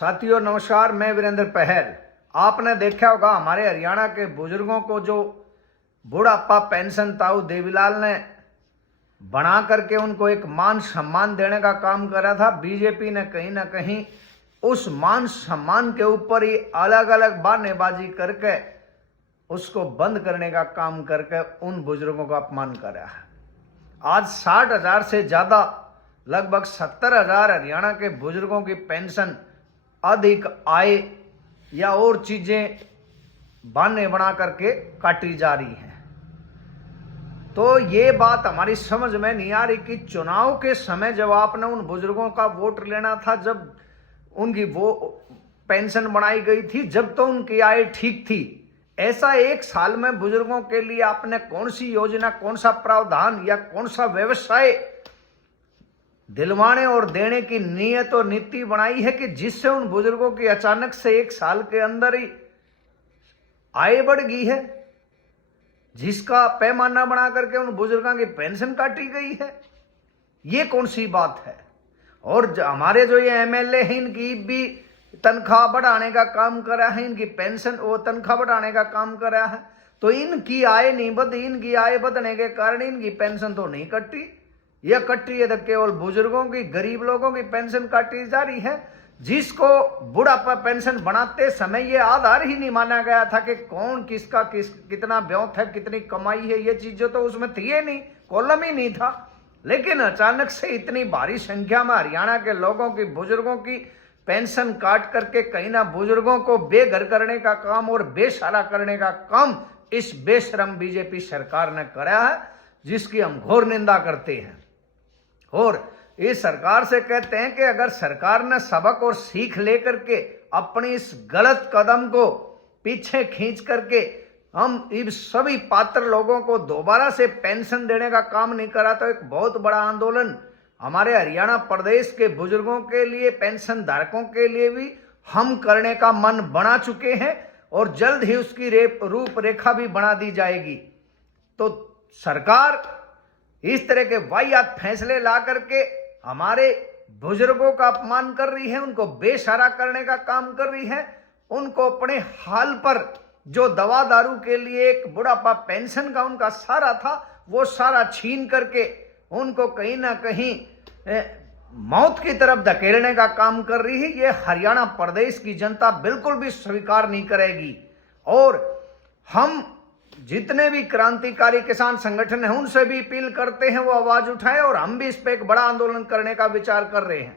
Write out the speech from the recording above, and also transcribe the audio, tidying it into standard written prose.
साथियों नमस्कार, मैं वीरेंद्र पहल। आपने देखा होगा हमारे हरियाणा के बुजुर्गों को जो बुढ़ापा पेंशन ताऊ देवीलाल ने बना करके उनको एक मान सम्मान देने का काम करा था। बीजेपी ने कहीं ना कहीं उस मान सम्मान के ऊपर ही अलग अलग बहानेबाजी करके उसको बंद करने का काम करके उन बुजुर्गों का अपमान करा है। आज 60,000 से ज्यादा लगभग 70,000 हरियाणा के बुजुर्गों की पेंशन अधिक आय या और चीजें बहाने बना करके काटी जा रही हैं। तो ये बात हमारी समझ में नहीं आ रही कि चुनाव के समय जब आपने उन बुजुर्गों का वोट लेना था, जब उनकी वो पेंशन बनाई गई थी, जब तो उनकी आय ठीक थी, ऐसा एक साल में बुजुर्गों के लिए आपने कौन सी योजना, कौन सा प्रावधान या कौन सा व्यवसाय दिलवाने और देने की नीयत और नीति बनाई है कि जिससे उन बुजुर्गों की अचानक से एक साल के अंदर ही आय बढ़ गई है, जिसका पैमाना बना करके उन बुजुर्गों की पेंशन काटी गई है? ये कौन सी बात है? और हमारे जो ये एमएलए हैं, इनकी भी तनख्वाह बढ़ाने का काम करा है, इनकी पेंशन वो तनख्वाह बढ़ाने का काम करा है, तो इनकी आय नहीं बढ़ी। इनकी आय बढ़ने के कारण इनकी पेंशन तो नहीं कटी, यह कटी है तो केवल बुजुर्गों की, गरीब लोगों की पेंशन काटी जा रही है, जिसको बुढ़ापा पेंशन बनाते समय ये आधार ही नहीं माना गया था कि कौन किसका कितना ब्योत है, कितनी कमाई है, ये चीजें तो उसमें थी ही नहीं, कॉलम ही नहीं था। लेकिन अचानक से इतनी भारी संख्या में हरियाणा के लोगों की, बुजुर्गों की पेंशन काट करके कहीं ना बुजुर्गों को बेघर करने का काम और बेसहारा करने का काम इस बेशरम बीजेपी सरकार ने करा है, जिसकी हम घोर निंदा करते हैं। और इस सरकार से कहते हैं कि अगर सरकार ने सबक और सीख लेकर के अपनी इस गलत कदम को पीछे खींच करके हम इन सभी पात्र लोगों को दोबारा से पेंशन देने का काम नहीं करा, तो एक बहुत बड़ा आंदोलन हमारे हरियाणा प्रदेश के बुजुर्गों के लिए, पेंशन धारकों के लिए भी हम करने का मन बना चुके हैं और जल्द ही उसकी रूपरेखा भी बना दी जाएगी। तो सरकार इस तरह के वाहियात फैसले ला करके हमारे बुजुर्गों का अपमान कर रही है, उनको बेसहारा करने का काम कर रही है, उनको अपने हाल पर जो दवा दारू के लिए एक बुढ़ापा पेंशन का उनका सारा था, वो सारा छीन करके उनको कहीं ना कहीं मौत की तरफ धकेलने का काम कर रही है। ये हरियाणा प्रदेश की जनता बिल्कुल भी स्वीकार नहीं करेगी। और हम जितने भी क्रांतिकारी किसान संगठन हैं, उनसे भी अपील करते हैं वो आवाज उठाएं, और हम भी इस पे एक बड़ा आंदोलन करने का विचार कर रहे हैं।